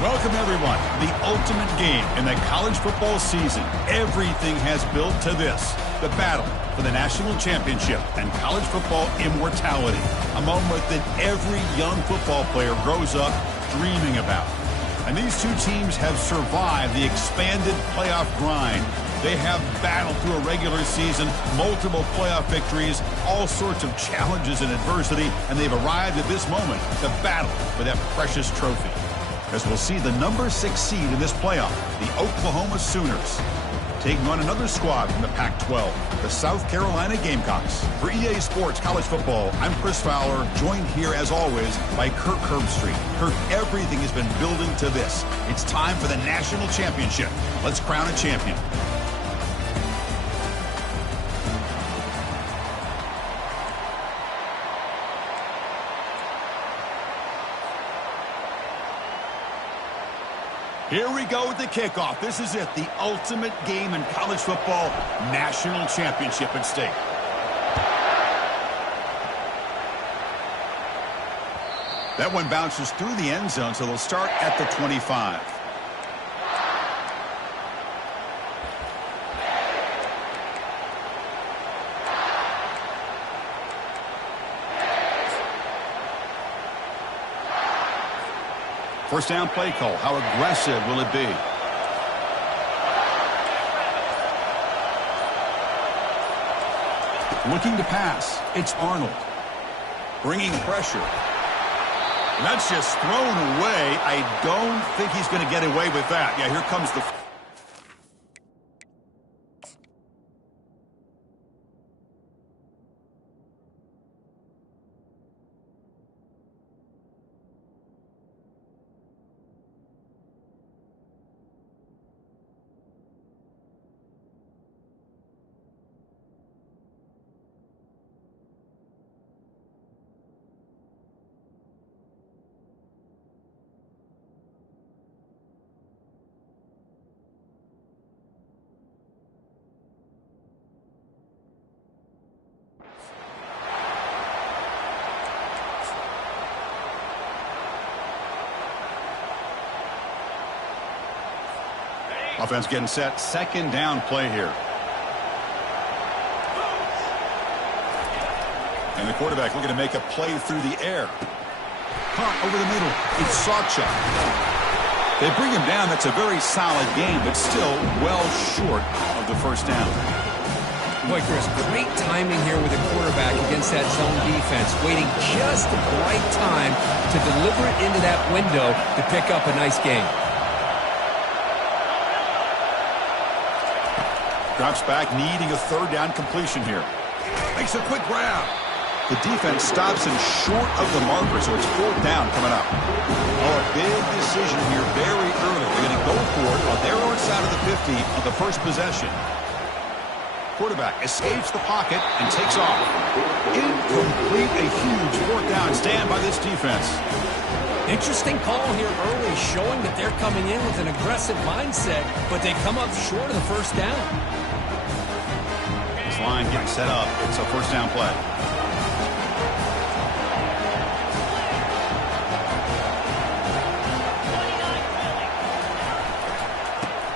Welcome, everyone. The ultimate game in the college football season. Everything has built to this. The battle for the national championship and college football immortality. A moment that every young football player grows up dreaming about. And these two teams have survived the expanded playoff grind. They have battled through a regular season, multiple playoff victories, all sorts of challenges and adversity, and they've arrived at this moment, the battle for that precious trophy. As we'll see the number 6 seed in this playoff, the Oklahoma Sooners, taking on another squad from the Pac-12, the South Carolina Gamecocks. For EA Sports College Football, I'm Chris Fowler, joined here as always by Kirk Herbstreit. Kirk, everything has been building to this. It's time for the national championship. Let's crown a champion. Here we go with the kickoff. This is it, the ultimate game in college football, national championship at stake. That one bounces through the end zone, so they'll start at the 25. First down play call. How aggressive will it be? Looking to pass. It's Arnold. Bringing pressure. And that's just thrown away. I don't think he's going to get away with that. Yeah, here comes the... Offense getting set. Second down play here. And the quarterback looking to make a play through the air. Caught over the middle. It's Sawchuk. They bring him down. That's a very solid game, but still well short of the first down. Boy, Chris, great timing here with the quarterback against that zone defense. Waiting just the right time to deliver it into that window to pick up a nice gain. Drops back, needing a third down completion here. Makes a quick grab. The defense stops him short of the marker, so it's fourth down coming up. Oh, a big decision here very early. They're going to go for it on their own side of the 50 on the first possession. Quarterback escapes the pocket and takes off. Incomplete, a huge fourth down stand by this defense. Interesting call here early, showing that they're coming in with an aggressive mindset, but they come up short of the first down. This line getting set up. It's a first down play.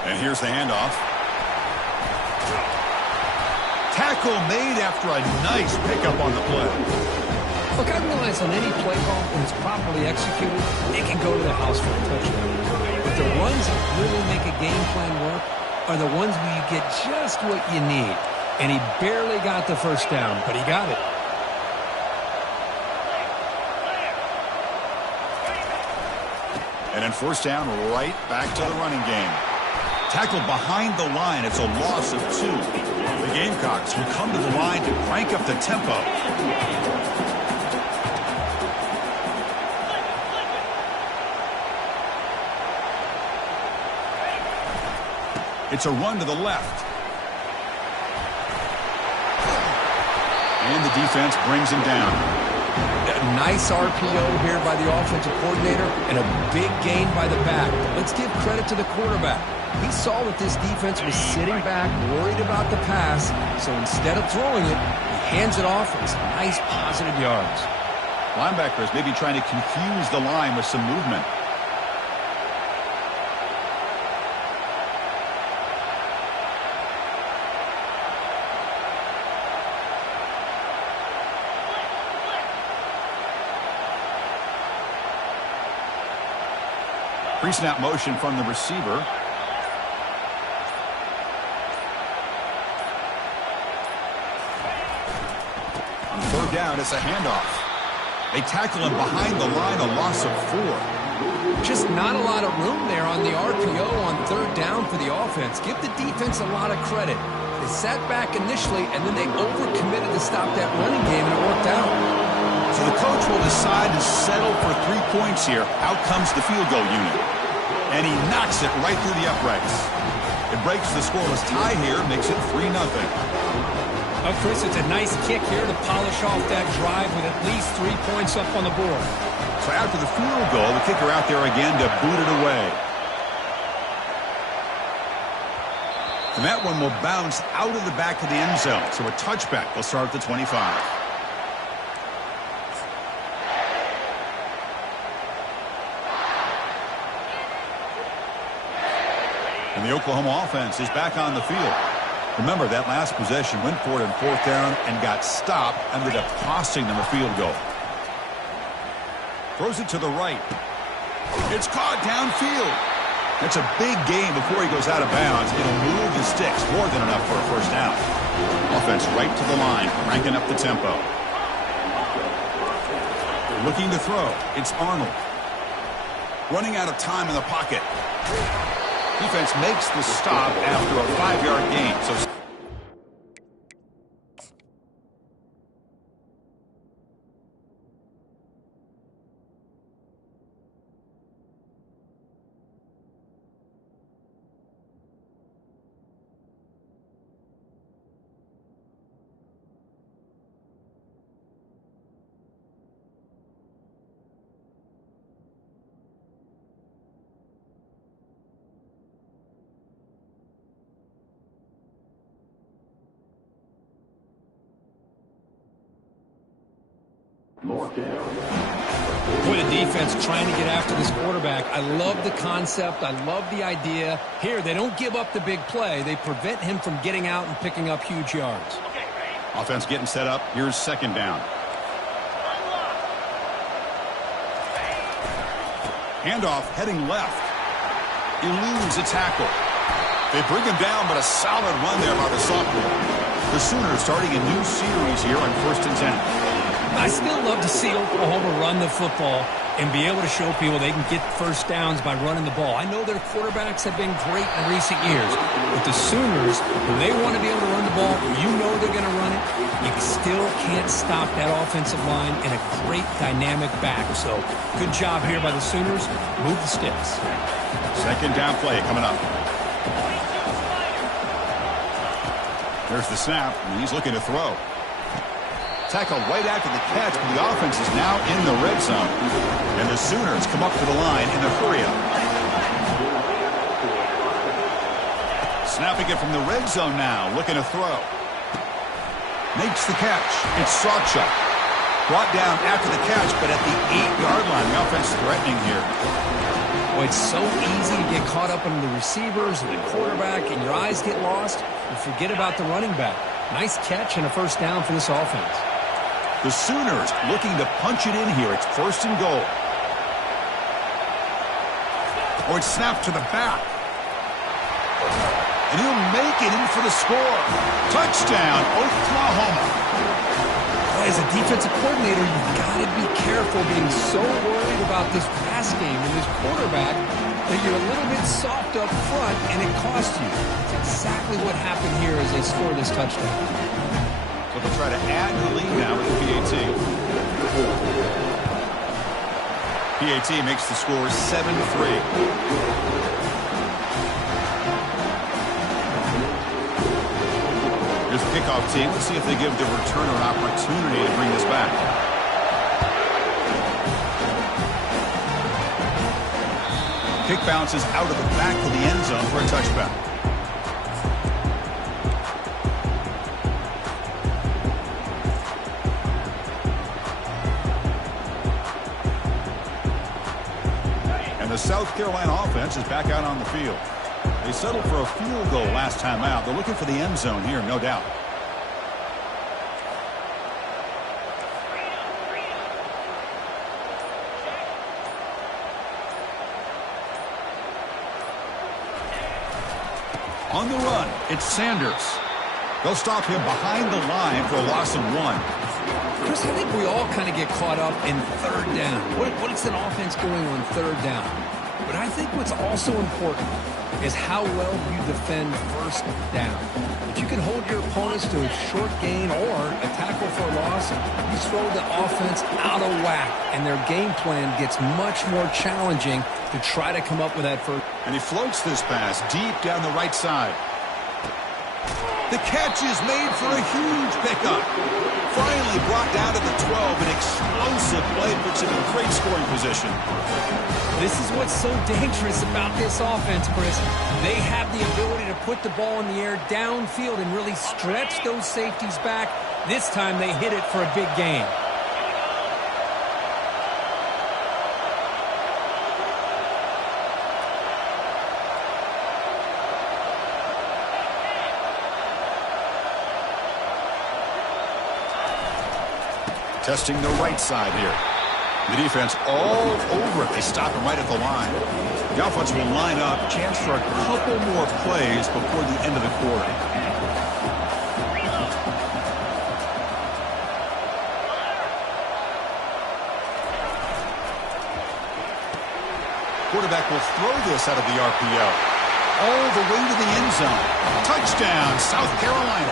And here's the handoff. Tackle made after a nice pickup on the play. Look, I realize on any play call, when it's properly executed, it can go to the house for a touchdown. But the ones that really make a game plan work are the ones where you get just what you need. And he barely got the first down, but he got it. And then first down, right back to the running game. Tackled behind the line. It's a loss of 2. The Gamecocks will come to the line to crank up the tempo. It's a run to the left. And the defense brings him down. A nice RPO here by the offensive coordinator and a big gain by the back. Let's give credit to the quarterback. He saw that this defense was sitting back, worried about the pass, so instead of throwing it, he hands it off for some nice positive yards. Linebackers maybe trying to confuse the line with some movement. Pre-snap motion from the receiver. On third down, it's a handoff. They tackle him behind the line, a loss of 4. Just not a lot of room there on the RPO on third down for the offense. Give the defense a lot of credit. They sat back initially, and then they overcommitted to stop that running game, and it worked out. So the coach will decide to settle for 3 points here. Out comes the field goal unit. And he knocks it right through the uprights. It breaks the scoreless tie here, makes it 3-0. Oh, Chris, it's a nice kick here to polish off that drive with at least 3 points up on the board. So after the field goal, the kicker out there again to boot it away. And that one will bounce out of the back of the end zone. So a touchback will start at the 25. And the Oklahoma offense is back on the field. Remember, that last possession went for it in fourth down and got stopped, ended up costing them a field goal. Throws it to the right. It's caught downfield. It's a big game before he goes out of bounds. It'll move the sticks, more than enough for a first down. Offense right to the line, cranking up the tempo. Looking to throw. It's Arnold. Running out of time in the pocket. Defense makes the stop after a 5-yard gain. So Boy, the defense trying to get after this quarterback. I love the concept. I love the idea. Here, they don't give up the big play. They prevent him from getting out and picking up huge yards. offense getting set up. Here's second down. Handoff heading left. Eludes a tackle. They bring him down, but a solid run there by the sophomore. The Sooners starting a new series here on 1st and 10. I still love to see Oklahoma run the football and be able to show people they can get first downs by running the ball. I know their quarterbacks have been great in recent years, but the Sooners, when they want to be able to run the ball, you know they're going to run it. You still can't stop that offensive line and a great dynamic back. So good job here by the Sooners. Move the sticks. Second down play coming up. There's the snap, and he's looking to throw. Tackled right after the catch, but the offense is now in the red zone. And the Sooners come up to the line in a hurry-up. Snapping it from the red zone now, looking to throw. Makes the catch. It's Sawchuk. Brought down after the catch, but at the 8-yard line, the offense threatening here. Well, it's so easy to get caught up in the receivers and the quarterback, and your eyes get lost. You forget about the running back. Nice catch and a first down for this offense. The Sooners looking to punch it in here. It's 1st and goal. Or it's snapped to the back. And he'll make it in for the score. Touchdown, Oklahoma. As a defensive coordinator, you've got to be careful being so worried about this pass game and this quarterback that you're a little bit soft up front and it costs you. That's exactly what happened here as they score this touchdown. So they'll try to add to the lead now with the PAT. PAT makes the score 7-3. Here's the kickoff team. Let's see if they give the returner an opportunity to bring this back. Kick bounces out of the back of the end zone for a touchback. The South Carolina offense is back out on the field. They settled for a field goal last time out. They're looking for the end zone here, no doubt. On the run, it's Sanders. They'll stop him behind the line for a loss of 1. Chris, I think we all kind of get caught up in third down. What is an offense doing on third down? But I think what's also important is how well you defend first down. If you can hold your opponents to a short gain or a tackle for a loss, you throw the offense out of whack, and their game plan gets much more challenging to try to come up with that first. And he floats this pass deep down the right side. The catch is made for a huge pickup. Finally brought down to the 12. An explosive play puts him in great scoring position. This is what's so dangerous about this offense, Chris. They have the ability to put the ball in the air downfield and really stretch those safeties back. This time they hit it for a big gain. Testing the right side here. The defense all over it. They stop him right at the line. The offense will line up. Chance for a couple more plays before the end of the quarter. Quarterback will throw this out of the RPO. All the way to the end zone. Touchdown, South Carolina.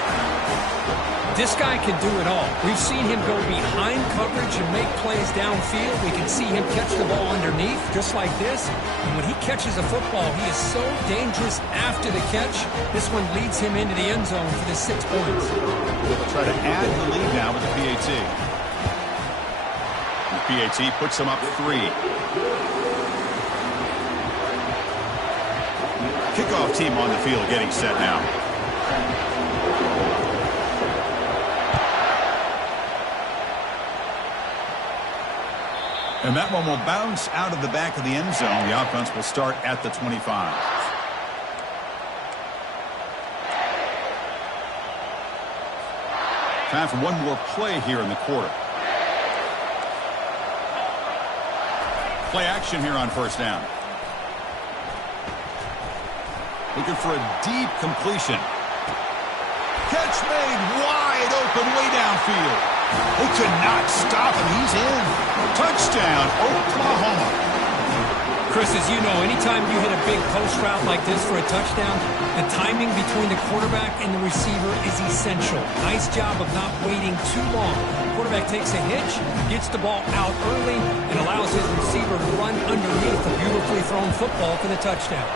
This guy can do it all. We've seen him go behind coverage and make plays downfield. We can see him catch the ball underneath, just like this. And when he catches a football, he is so dangerous after the catch. This one leads him into the end zone for the 6 points. They'll try to add the lead now with the PAT. The PAT puts them up 3. Kickoff team on the field getting set now. And that one will bounce out of the back of the end zone. The offense will start at the 25. Time for one more play here in the quarter. Play action here on first down. Looking for a deep completion. Catch made wide open way downfield. They could not stop him. He's in. Touchdown, Oklahoma. Chris, as you know, anytime you hit a big post route like this for a touchdown, the timing between the quarterback and the receiver is essential. Nice job of not waiting too long. The quarterback takes a hitch, gets the ball out early, and allows his receiver to run underneath a beautifully thrown football for the touchdown.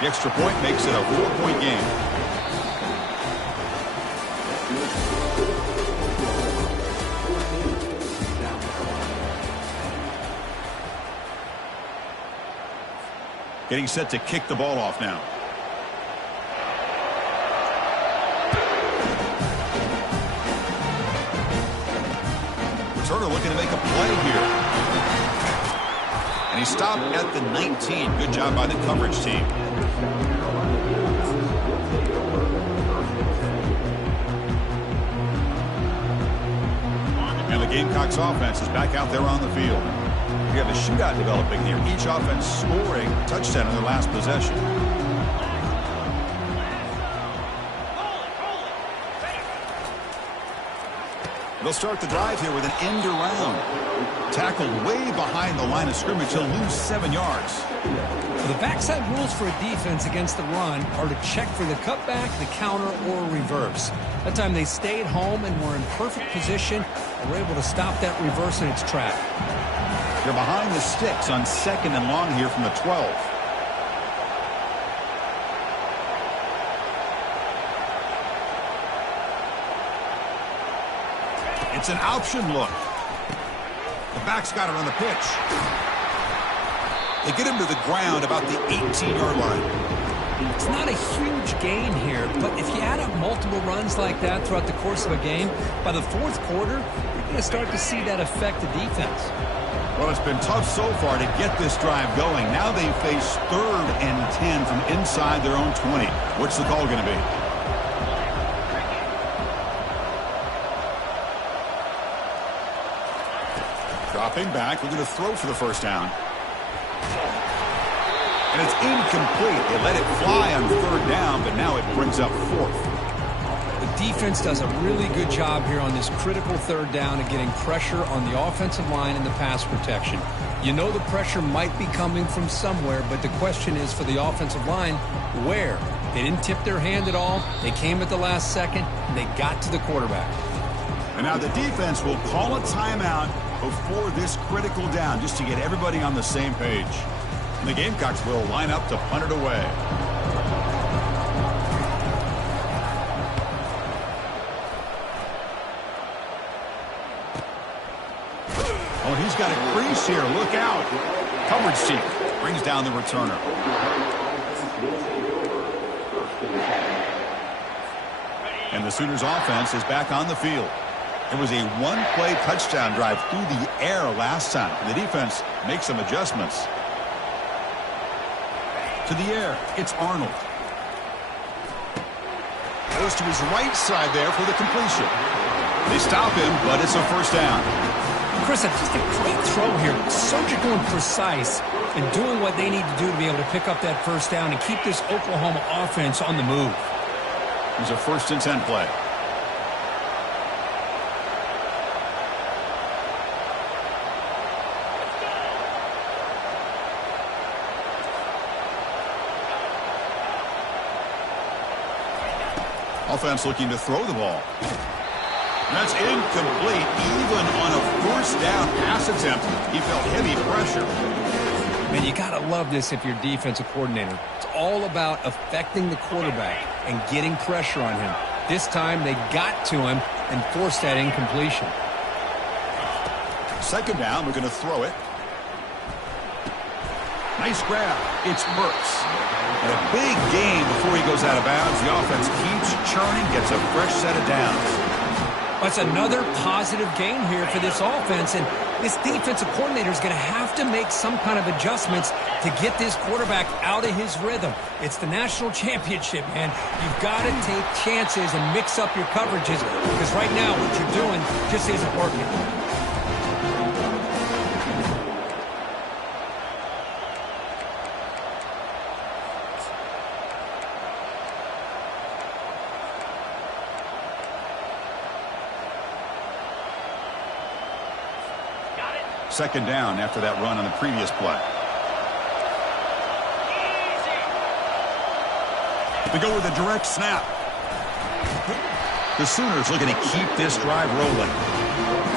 The extra point makes it a 4-point game. Getting set to kick the ball off now. Returner looking to make a play here. And he stopped at the 19. Good job by the coverage team. And the Gamecocks offense is back out there on the field. We have a shootout developing here. Each offense scoring a touchdown in their last possession. They'll start the drive here with an end around. Tackled way behind the line of scrimmage. He'll lose 7 yards. The backside rules for a defense against the run are to check for the cutback, the counter, or reverse. That time they stayed home and were in perfect position and were able to stop that reverse in its track. They're behind the sticks on 2nd and long here from the 12. It's an option look. The back's got it on the pitch. They get him to the ground about the 18-yard line. It's not a huge gain here, but if you add up multiple runs like that throughout the course of a game, by the 4th quarter, you're going to start to see that affect the defense. Well, it's been tough so far to get this drive going. Now they face 3rd and 10 from inside their own 20. What's the call going to be? Dropping back, looking to throw for the first down. And it's incomplete. They let it fly on third down, but now it brings up fourth. The defense does a really good job here on this critical third down of getting pressure on the offensive line and the pass protection. You know the pressure might be coming from somewhere, but the question is for the offensive line, where? They didn't tip their hand at all. They came at the last second, and they got to the quarterback. And now the defense will call a timeout before this critical down just to get everybody on the same page. And the Gamecocks will line up to punt it away. Oh, he's got a crease here. Look out. Coverage seek brings down the returner. And the Sooners offense is back on the field. It was a one-play touchdown drive through the air last time. The defense makes some adjustments. To the air, it's Arnold. Goes to his right side there for the completion. They stop him, but it's a first down. Chris, it's just a great throw here. Surgical and precise and doing what they need to do to be able to pick up that first down and keep this Oklahoma offense on the move. It was a 1st and 10 play. Offense looking to throw the ball. That's incomplete. Even on a first down pass attempt, he felt heavy pressure. Man, you got to love this if you're defensive coordinator. It's all about affecting the quarterback and getting pressure on him. This time they got to him and forced that incompletion. Second down, we're going to throw it. Nice grab. It's Mertz. And a big gain before he goes out of bounds. The offense keeps churning, gets a fresh set of downs. That's another positive gain here for this offense, and this defensive coordinator is going to have to make some kind of adjustments to get this quarterback out of his rhythm. It's the national championship, man. You've got to take chances and mix up your coverages because right now what you're doing just isn't working. Second down after that run on the previous play. They go with a direct snap. The Sooners looking to keep this drive rolling.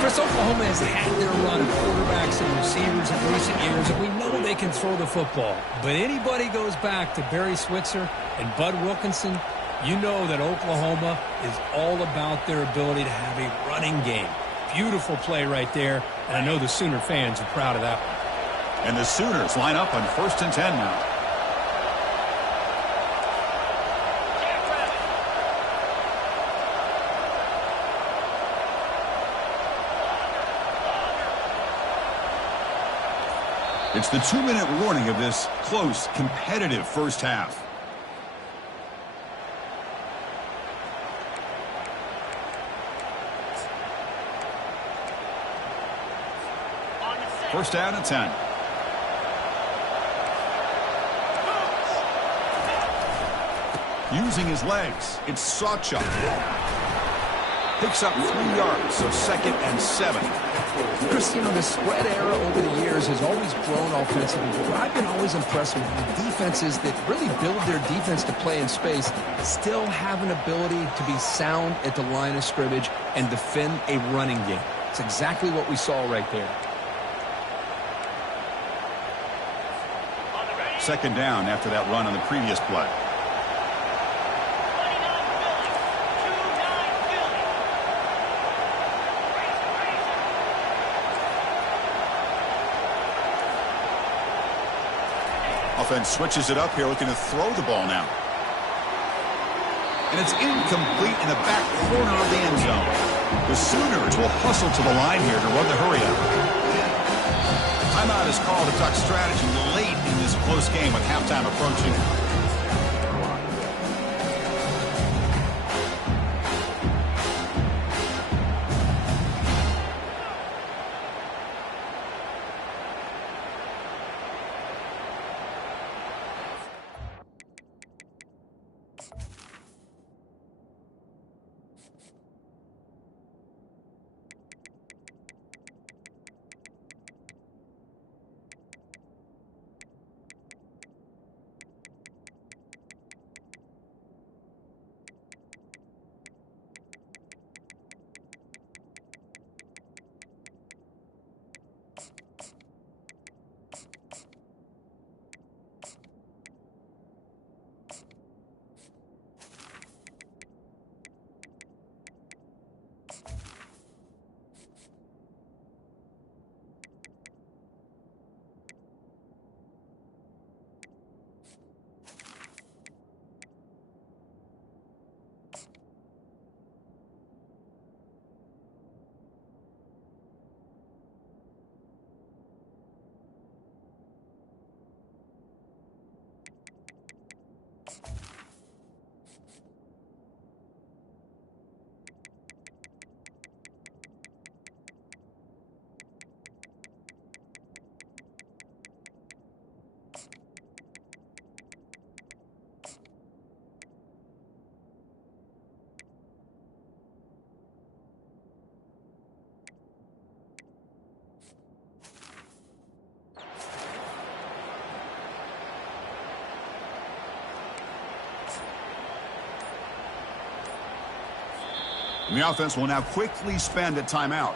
Chris, Oklahoma has had their run of quarterbacks and receivers in recent years, and we know they can throw the football. But anybody goes back to Barry Switzer and Bud Wilkinson, you know that Oklahoma is all about their ability to have a running game. Beautiful play right there, and I know the Sooner fans are proud of that one. And the Sooners line up on 1st and 10 now. It's the 2-minute warning of this close, competitive first half. First down and 10. Using his legs, it's Sawchuk. Picks up 3 yards, so 2nd and 7. Chris, you know, the spread era over the years has always grown offensively, but what I've been always impressed with the defenses that really build their defense to play in space still have an ability to be sound at the line of scrimmage and defend a running game. It's exactly what we saw right there. Second down after that run on the previous play. Offense switches it up here, looking to throw the ball now. And it's incomplete in the back corner of the end zone. The Sooners will hustle to the line here to run the hurry-up. Timeout is called to talk strategy late in this close game with halftime approaching. And the offense will now quickly spend a timeout.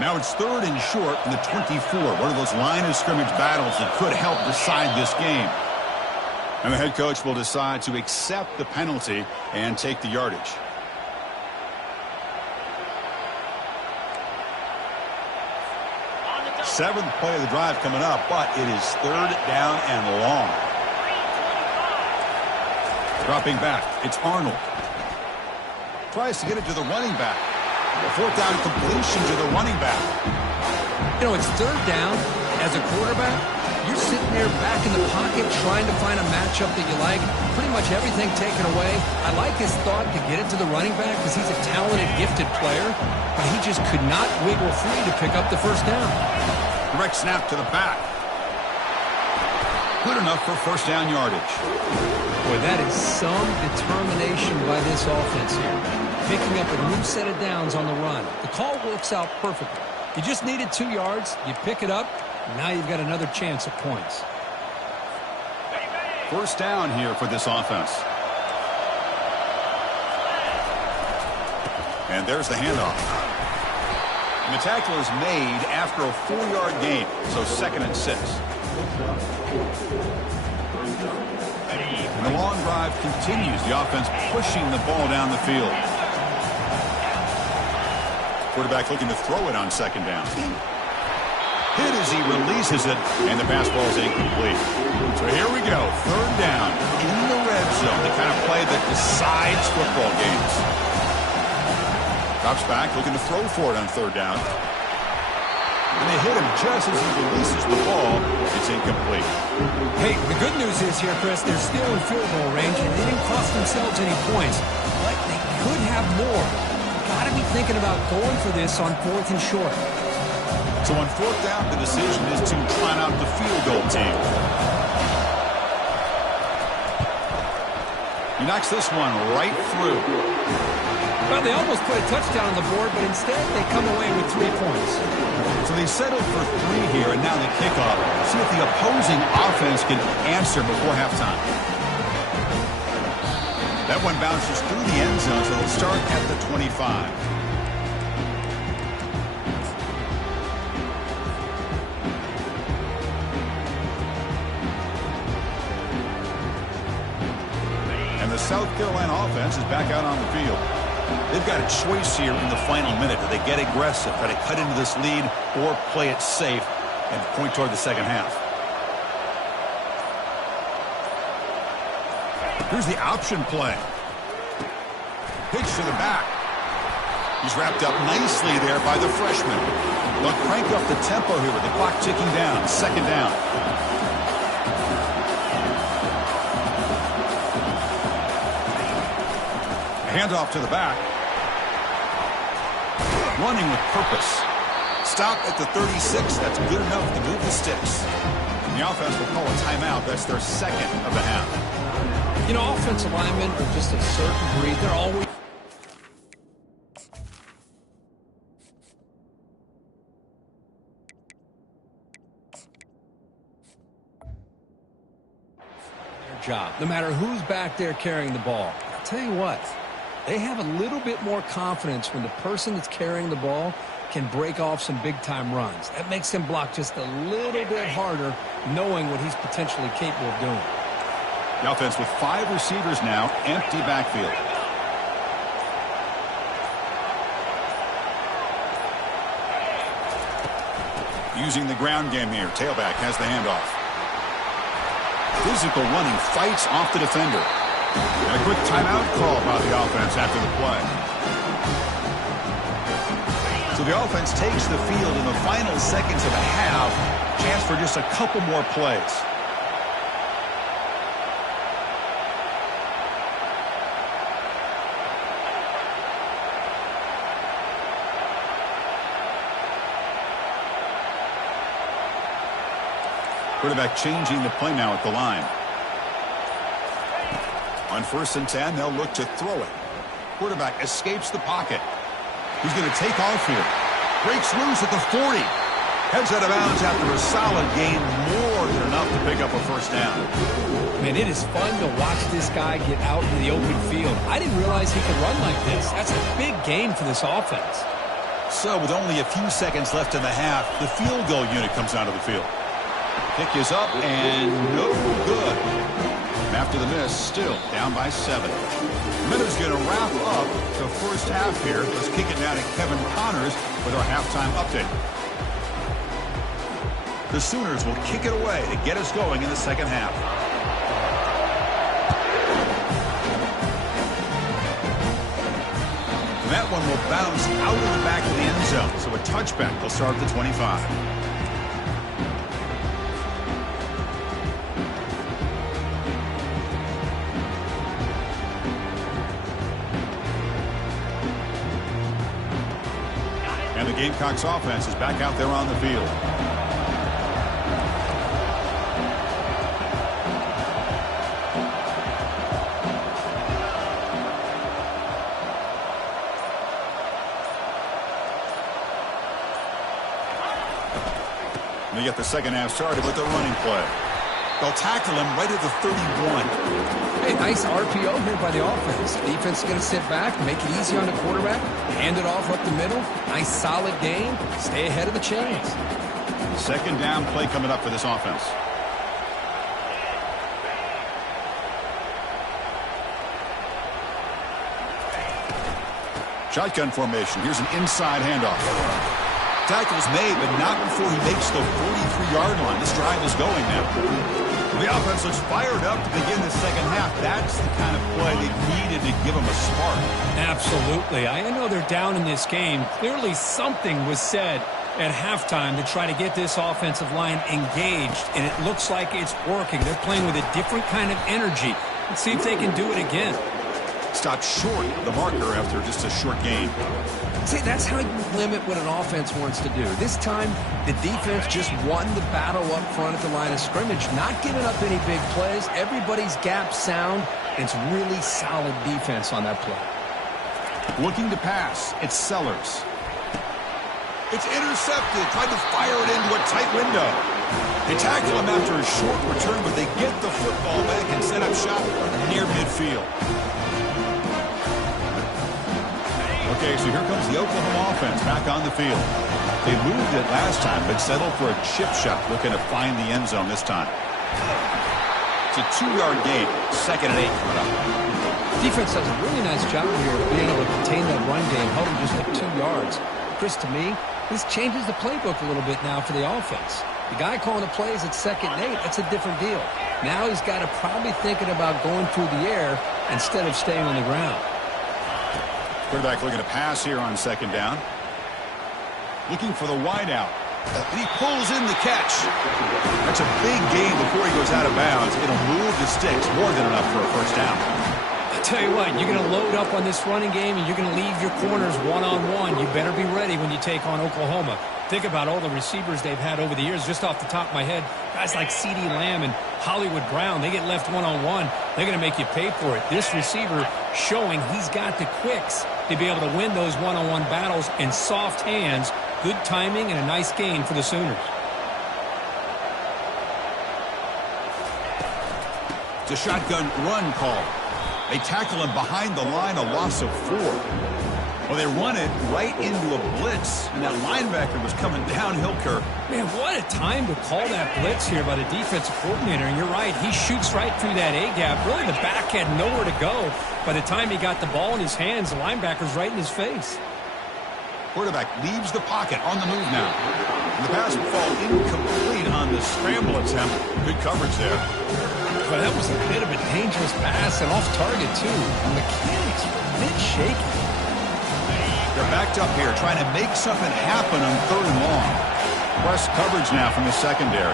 Now it's 3rd and short from the 24. One of those line of scrimmage battles that could help decide this game. And the head coach will decide to accept the penalty and take the yardage. Seventh play of the drive coming up, but it is 3rd down and long. Dropping back, it's Arnold. Tries to get it to the running back. A 4th down completion to the running back. You know, it's 3rd down. As a quarterback, you're sitting there back in the pocket trying to find a matchup that you like. Pretty much everything taken away. I like his thought to get it to the running back because he's a talented, gifted player, but he just could not wiggle free to pick up the 1st down. Direct snap to the back. Good enough for 1st down yardage. Boy, that is some determination by this offense here. Picking up a new set of downs on the run. The call works out perfectly. You just needed 2 yards. You pick it up. Now you've got another chance at points. 1st down here for this offense. And there's the handoff. And the tackle is made after a 4-yard gain. So 2nd and 6. And the long drive continues. The offense pushing the ball down the field. Quarterback looking to throw it on 2nd down. Hit as he releases it, and the pass ball is incomplete. So here we go, 3rd down in the red zone, the kind of play that decides football games. Drops back, looking to throw for it on 3rd down. And they hit him just as he releases the ball. It's incomplete. Hey, the good news is here, Chris, they're still in field goal range, and they didn't cost themselves any points. But they could have more. Got to be thinking about going for this on 4th and short. So on 4th down, the decision is to try out the field goal team. He knocks this one right through. Well, they almost put a touchdown on the board, but instead they come away with 3 points. So they settled for 3 here, and now the kickoff. See if the opposing offense can answer before halftime. That one bounces through the end zone, so they'll start at the 25. And the South Carolina offense is back out on the field. They've got a choice here in the final minute. Do they get aggressive, try to cut into this lead, or play it safe and point toward the 2nd half? Here's the option play. Pitch to the back. He's wrapped up nicely there by the freshman. They'll crank up the tempo here with the clock ticking down. 2nd down. Handoff to the back. Running with purpose. Stop at the 36. That's good enough to move the sticks. And the offense will call a timeout. That's their 2nd of the half. You know, offensive linemen are just a certain breed. They're always their job, no matter who's back there carrying the ball. I'll tell you what, they have a little bit more confidence when the person that's carrying the ball can break off some big-time runs. That makes him block just a little bit harder, knowing what he's potentially capable of doing. The offense with 5 receivers now, empty backfield. Using the ground game here, tailback has the handoff. Physical running, fights off the defender. And a quick timeout call by the offense after the play. So the offense takes the field in the final seconds of a half. Chance for just a couple more plays. Quarterback changing the play now at the line. On 1st and 10, they'll look to throw it. Quarterback escapes the pocket. He's going to take off here. Breaks loose at the 40. Heads out of bounds after a solid gain, more than enough to pick up a first down. Man, it is fun to watch this guy get out in the open field. I didn't realize he could run like this. That's a big gain for this offense. So with only a few seconds left in the half, the field goal unit comes out of the field. Kick is up and no good. And after the miss, still down by 7. Minutes going to wrap up the first half here. Let's kick it down to Kevin Connors with our halftime update. The Sooners will kick it away to get us going in the second half. That one will bounce out of the back of the end zone. So a touchback will start at the 25. And the Gamecocks offense is back out there on the field. They get the second half started with the running play. They'll tackle him right at the 31. Hey, nice RPO here by the offense. Defense is going to sit back, make it easy on the quarterback, hand it off up the middle. Nice solid gain. Stay ahead of the chains. Second down play coming up for this offense. Shotgun formation. Here's an inside handoff. Tackle's made, but not before he makes the 43-yard line. This drive is going now. The offense looks fired up to begin the second half. That's the kind of play they needed to give them a spark. Absolutely. I know they're down in this game. Clearly something was said at halftime to try to get this offensive line engaged, and it looks like it's working. They're playing with a different kind of energy. Let's see if they can do it again. Stopped short of the marker after just a short gain. See, that's how you limit what an offense wants to do. This time, the defense just won the battle up front at the line of scrimmage, not giving up any big plays. Everybody's gap sound. It's really solid defense on that play. Looking to pass. It's Sellers. It's intercepted. Tried to fire it into a tight window. They tackle him after a short return, but they get the football back and set up shop near midfield. Okay, so here comes the Oklahoma offense back on the field. They moved it last time, but settled for a chip shot, looking to find the end zone this time. It's a 2-yard gain. 2nd and 8 coming up. Defense does a really nice job here of being able to contain that run game, held him just at 2 yards. Chris, to me, this changes the playbook a little bit now for the offense. The guy calling the plays at 2nd and 8, that's a different deal. Now he's got to probably thinking about going through the air instead of staying on the ground. Quarterback looking to pass here on 2nd down. Looking for the wideout. And he pulls in the catch. That's a big gain before he goes out of bounds. It'll move the sticks. More than enough for a first down. I tell you what, you're going to load up on this running game and you're going to leave your corners one-on-one. You better be ready when you take on Oklahoma. Think about all the receivers they've had over the years. Just off the top of my head, guys like CeeDee Lamb and Hollywood Brown, they get left one-on-one. They're going to make you pay for it. This receiver showing he's got the quicks to be able to win those one-on-one battles in soft hands. Good timing and a nice gain for the Sooners. It's a shotgun run call. They tackle him behind the line, a loss of 4. Well, they run it right into a blitz, and that linebacker was coming downhill, Kirk. Man, what a time to call that blitz here by the defensive coordinator. And you're right, he shoots right through that A-gap. Really, the back had nowhere to go. By the time he got the ball in his hands, the linebacker's right in his face. Quarterback leaves the pocket on the move now. And the pass will fall incomplete on the scramble attempt. Good coverage there. But that was a bit of a dangerous pass and off target, too. The mechanics were a bit shaky. They're backed up here, trying to make something happen on 3rd and long. Press coverage now from the secondary.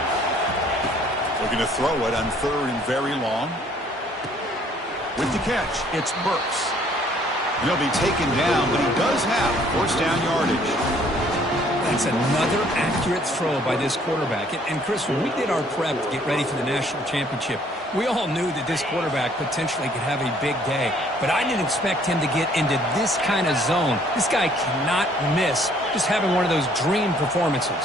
Looking to throw it on 3rd and very long. With the catch, it's Burks. He'll be taken down, but he does have first down yardage. That's another accurate throw by this quarterback. And Chris, when we did our prep to get ready for the national championship, we all knew that this quarterback potentially could have a big day. But I didn't expect him to get into this kind of zone. This guy cannot miss just having one of those dream performances.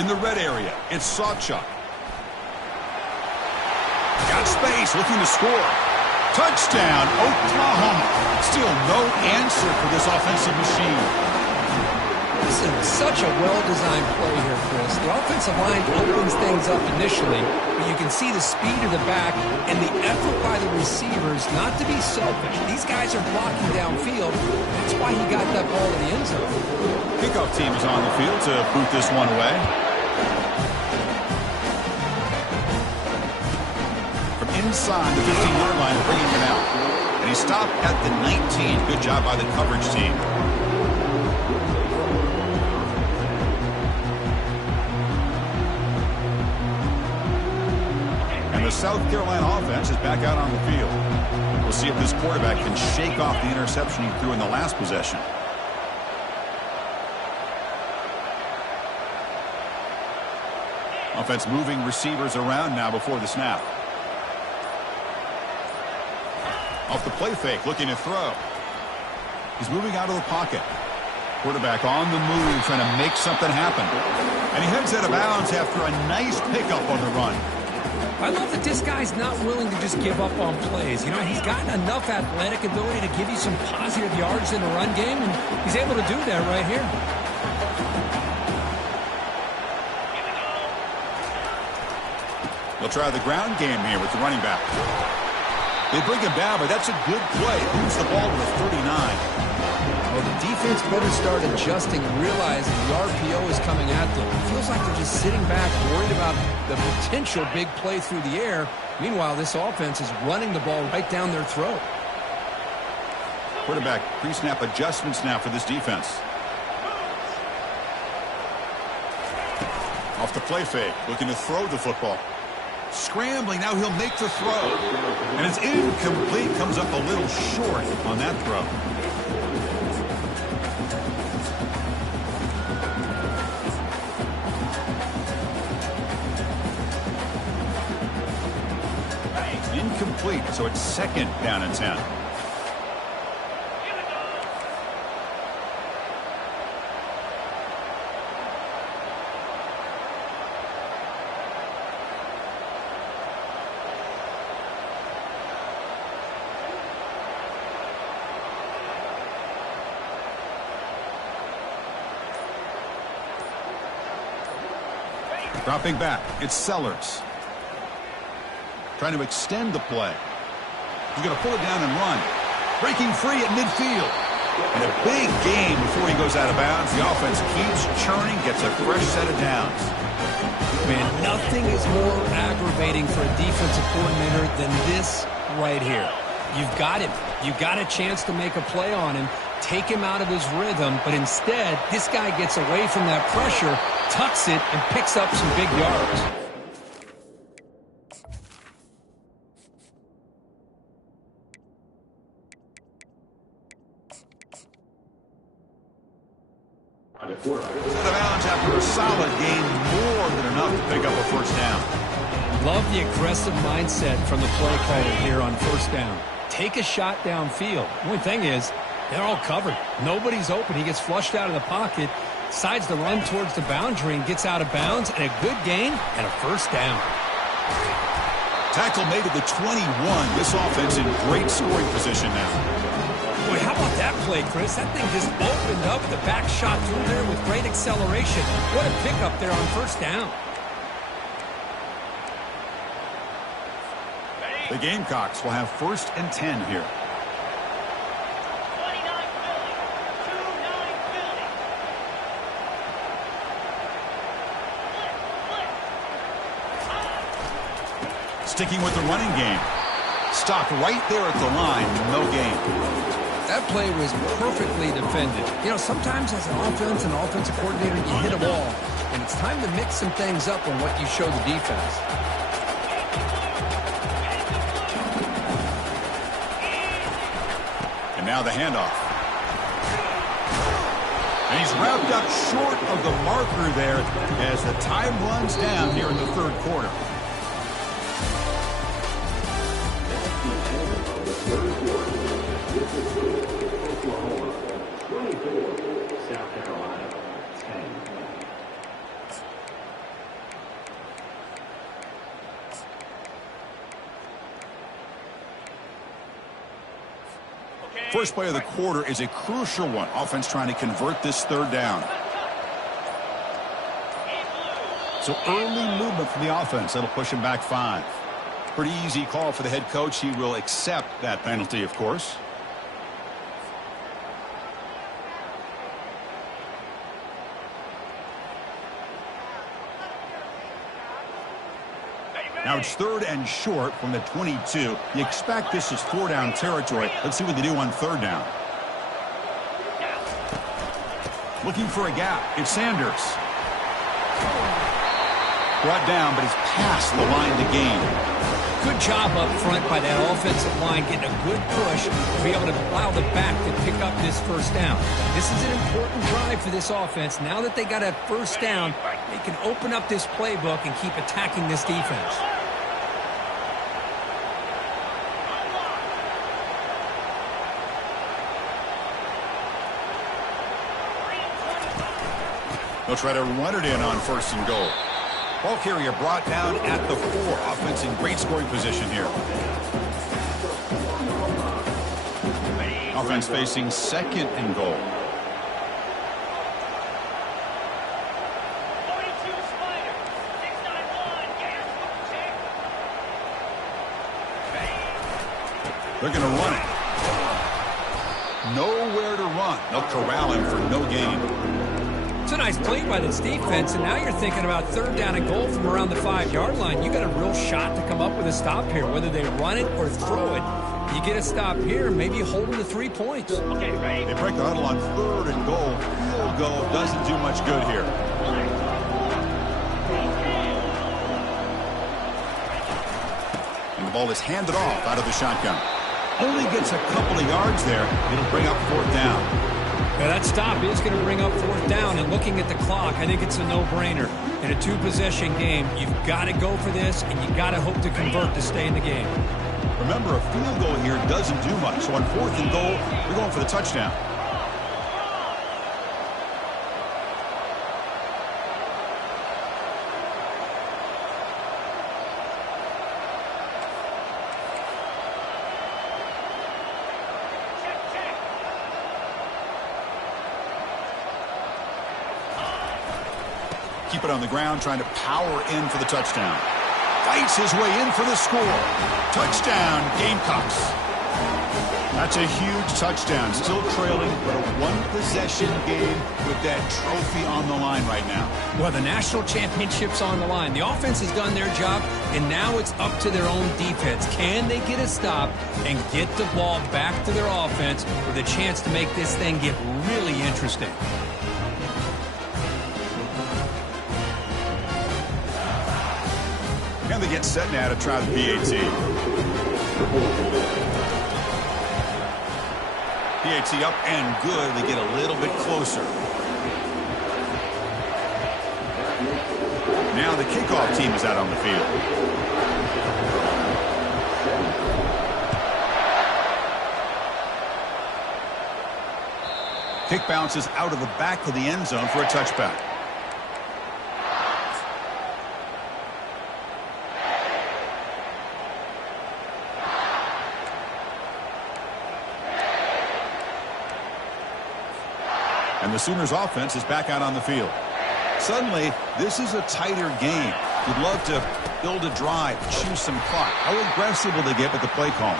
In the red area, it's Sawchuk. Got space, looking to score. Touchdown, Oklahoma. Still no answer for this offensive machine. This is such a well-designed play here, Chris. The offensive line opens things up initially, but you can see the speed of the back and the effort by the receivers not to be selfish. These guys are blocking downfield. That's why he got that ball in the end zone. Kickoff team is on the field to boot this one away. From inside the 15-yard line, bringing him out. And he stopped at the 19. Good job by the coverage team. And the South Carolina offense is back out on the field. We'll see if this quarterback can shake off the interception he threw in the last possession. Offense moving receivers around now before the snap. Off the play fake, looking to throw. He's moving out of the pocket. Quarterback on the move, trying to make something happen. And he heads out of bounds after a nice pickup on the run. I love that this guy's not willing to just give up on plays. You know, he's got enough athletic ability to give you some positive yards in the run game, and he's able to do that right here. They'll try the ground game here with the running back. They bring him down, but that's a good play. Moves the ball to the 39. Well, the defense better start adjusting and realizing the RPO is coming at them. It feels like they're just sitting back, worried about the potential big play through the air. Meanwhile, this offense is running the ball right down their throat. Quarterback pre-snap adjustments now for this defense. Off the play fake, looking to throw the football. Scrambling, now he'll make the throw. And it's incomplete, comes up a little short on that throw. Incomplete, so it's second down and 10. Dropping back, it's Sellers. Trying to extend the play. He's going to pull it down and run. Breaking free at midfield. And a big gain before he goes out of bounds. The offense keeps churning, gets a fresh set of downs. Man, nothing is more aggravating for a defensive coordinator than this right here. You've got him. You've got a chance to make a play on him, take him out of his rhythm, but instead, this guy gets away from that pressure, tucks it, and picks up some big yards. Set of bounds after a solid gain, more than enough to pick up a first down. Love the aggressive mindset from the play caller here on first down. Take a shot downfield. The only thing is, they're all covered. Nobody's open. He gets flushed out of the pocket, decides to run towards the boundary and gets out of bounds, and a good gain and a first down. Tackle made at the 21. This offense in great scoring position now. Boy, how about that play, Chris? That thing just opened up. The back shot through there with great acceleration. What a pickup there on first down. The Gamecocks will have first and 10 here. Sticking with the running game. Stopped right there at the line. No gain. That play was perfectly defended. You know, sometimes as an offensive coordinator, you hit a wall, and it's time to mix some things up on what you show the defense. And now the handoff. And he's wrapped up short of the marker there as the time runs down here in the third quarter. First play of the quarter is a crucial one. Offense trying to convert this third down. So early movement from the offense. That'll push him back 5. Pretty easy call for the head coach. He will accept that penalty, of course. Now it's 3rd and short from the 22. You expect this is 4-down territory. Let's see what they do on 3rd down. Looking for a gap. It's Sanders. Brought down, but he's past the line to gain. Good job up front by that offensive line, getting a good push to be able to allow the back to pick up this first down. This is an important drive for this offense. Now that they got a first down, they can open up this playbook and keep attacking this defense. They'll try to run it in on 1st and goal. Ball carrier brought down at the 4. Offense in great scoring position here. Offense facing 2nd and goal. They're going to run it. Nowhere to run. They'll corral him for no gain. It's a nice play by this defense, and now you're thinking about 3rd down and goal from around the 5-yard line. You got a real shot to come up with a stop here, whether they run it or throw it. You get a stop here, maybe hold them to 3 points. Okay, right. They break the huddle on 3rd and goal. Field goal doesn't do much good here. And the ball is handed off out of the shotgun. Only gets a couple of yards there. It'll bring up 4th down. Yeah, that stop is going to bring up 4th down, and looking at the clock, I think it's a no-brainer. In a 2-possession game, you've got to go for this, and you got to hope to convert to stay in the game. Remember, a field goal here doesn't do much. So on 4th and goal, we're going for the touchdown. Keep it on the ground, trying to power in for the touchdown. Fights his way in for the score. Touchdown, Gamecocks. That's a huge touchdown. Still trailing, but a 1-possession game with that trophy on the line right now. Well, the national championship's on the line. The offense has done their job, and now it's up to their own defense. Can they get a stop and get the ball back to their offense with a chance to make this thing get really interesting? And they get set now to try the PAT. PAT up and good. They get a little bit closer. Now the kickoff team is out on the field. Kick bounces out of the back of the end zone for a touchback. And the Sooners offense is back out on the field. Suddenly, this is a tighter game. You'd love to build a drive, choose some clock. How aggressive will they get with the play call?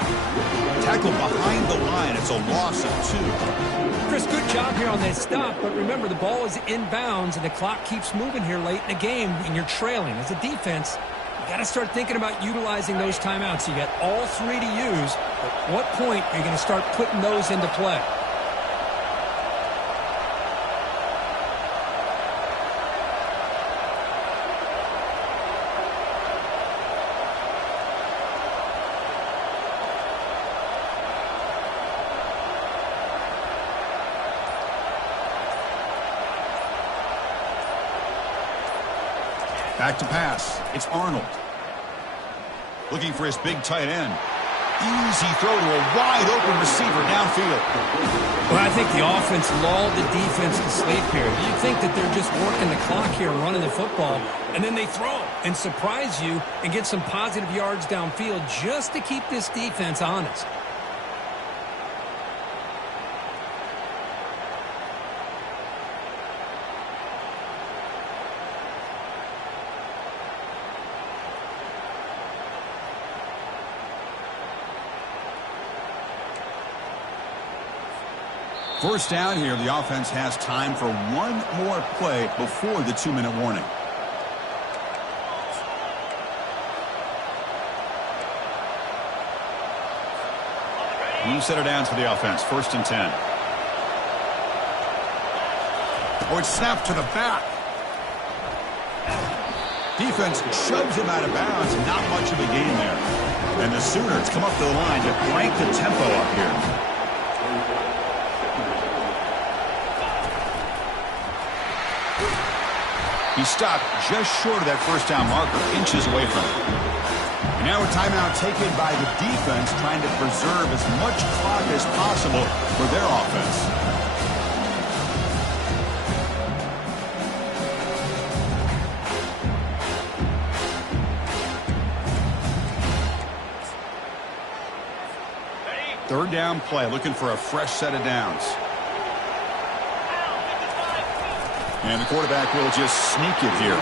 Tackle behind the line. It's a loss of 2. Chris, good job here on that stop, but remember the ball is inbounds and the clock keeps moving here late in the game and you're trailing. As a defense, you got to start thinking about utilizing those timeouts. You got all 3 to use. At what point are you going to start putting those into play? Back to pass. It's Arnold. Looking for his big tight end. Easy throw to a wide-open receiver downfield. Well, I think the offense lulled the defense to sleep here. You think that they're just working the clock here, running the football, and then they throw and surprise you and get some positive yards downfield just to keep this defense honest. First down here, the offense has time for one more play before the 2-minute warning. New setter downs for the offense. 1st and 10. Oh, it's snapped to the back. Defense shoves him out of bounds. Not much of a gain there. And the Sooners come up to the line to crank the tempo up here. He stopped just short of that first down marker, inches away from it. And now a timeout taken by the defense, trying to preserve as much clock as possible for their offense. Third down play, looking for a fresh set of downs. And the quarterback will just sneak it here.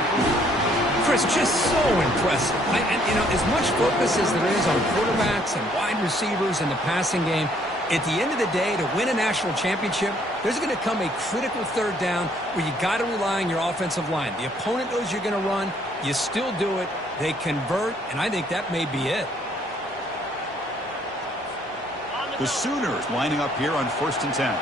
Chris, just so impressive. And, you know, as much focus as there is on quarterbacks and wide receivers in the passing game, at the end of the day, to win a national championship, there's going to come a critical third down where you got to rely on your offensive line. The opponent knows you're going to run. You still do it. They convert, and I think that may be it. The Sooners lining up here on 1st and 10.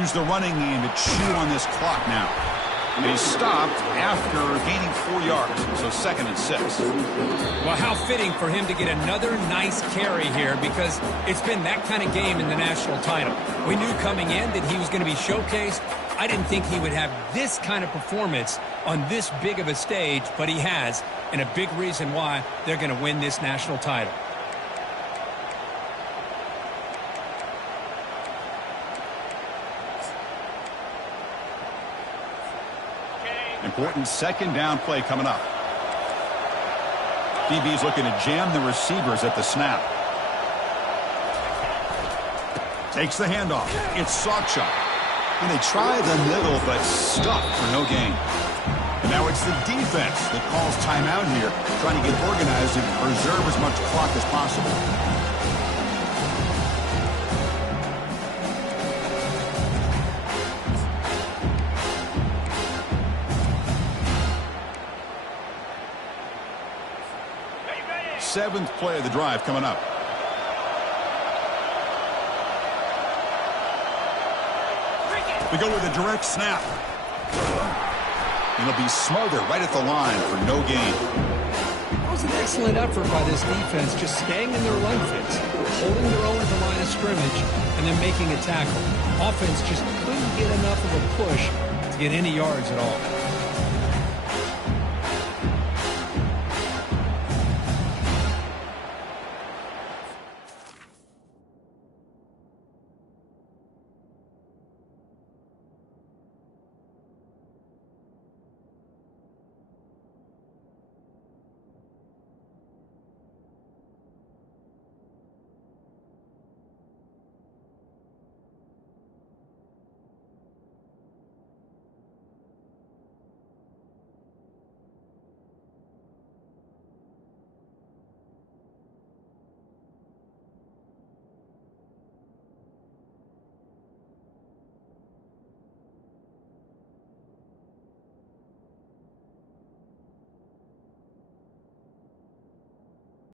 Use the running game to chew on this clock now. And he stopped after gaining 4 yards, so 2nd and 6. Well, how fitting for him to get another nice carry here, because it's been that kind of game in the national title. We knew coming in that he was going to be showcased. I didn't think he would have this kind of performance on this big of a stage, but he has, and a big reason why they're going to win this national title. Important 2nd down play coming up. DB's looking to jam the receivers at the snap. Takes the handoff. It's Sawchuk. And they try the middle, but stuck for no gain. And now it's the defense that calls timeout here, trying to get organized and preserve as much clock as possible. Seventh play of the drive coming up. We go with a direct snap. And it'll be smothered right at the line for no gain. That was an excellent effort by this defense, just staying in their line fits, holding their own at the line of scrimmage, and then making a tackle. Offense just couldn't get enough of a push to get any yards at all.